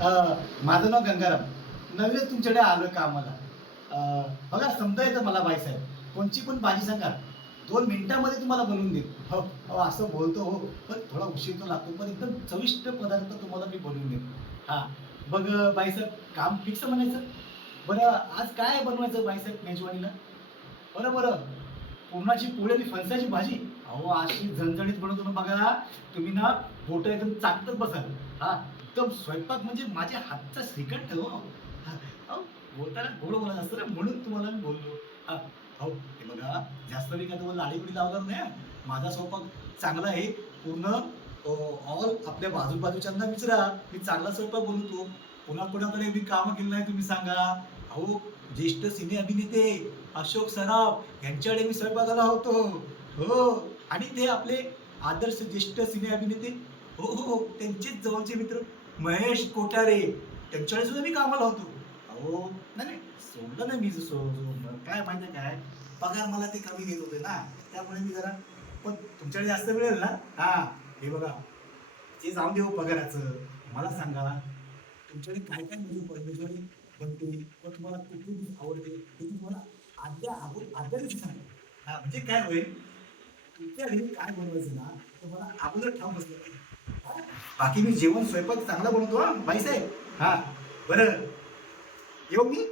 माझं नाव गंगाराम. नवीनच तुमच्याकडे आलोय कामाला. बघा समजा येतं मला बाईसाहेब. कोणची पण भाजी सांगा, 2 मिनिटामध्ये तुम्हाला बनवून देईल. हो, हो असं बोलतो हो, पण थोडा उशीर तर लागतो, पण एकदम चविष्ट पदार्थ तुम्हाला मी बनवून देईन. हां, मग बाईसाहेब काम फिक्स म्हणायचं. बरं आज काय बनवायचं बाईसाहेब मेजवानीला? बरं, बरं. पुरणाची पोळी आणि फणसाची भाजी. अहो, अशी झणझणीत बनवतो ना बघा, तुम्ही ना बोटं एकदम चाटत बसाल. हां, एकदम स्वयंपाक म्हणजे माझ्या हातचा श्रीखंड हो. हां, अहो, बोलताना गोड बोलायचं असतं ना, म्हणून तुम्हाला मी बोललो. हां, अहो, हे बघा जास्त मी काय तुम्हाला लाडीगोडी लावणार नाही हां. माझा स्वयंपाक चांगला आहे. पूर्ण ऑल आपल्या बाजूबाजूच्यांना विचारा, मी चांगला स्वयंपाक बनवतो. पुन्हा कोणाकडे मी कामं केली नाही तुम्ही सांगा. अहो, ज्येष्ठ सिने अभिनेते अशोक सराफ यांच्याकडे मी स्वयंपाकाला होतो. हो आणि ते आपले आदर्श ज्येष्ठ सिने अभिनेते हो, हो, हो. त्यांचेच जवळचे मित्र महेश कोठारे त्यांच्याकडे सुद्धा मी कामाला होतो. अहो, नाही, नाही सोडलं नाही मी सोडलं. काय माहिती काय, पगार मला ते कमी देत होते ना, त्यामुळे मी जरा पण तुमच्याकडे जास्त मिळेल ना? हां, हे बघा ते जाऊन देऊ पगाराचं. मला सांगा तुमच्याकडे काय-काय मेनू परमेश्वरी बनते किंवा तुम्हाला कुठली आवडते हे तुम्हाला आदल्या दिवशी सांगा. हां, म्हणजे काय होईल, तुमच्या घरी काय बनवायचं ना, तर मला अगोदर ठाऊक असलं पाहिजे. हां, बाकी मी जेवण स्वयंपाक चांगला बनवतो हां, बाईसाहेब. हां, बरं येऊ मी?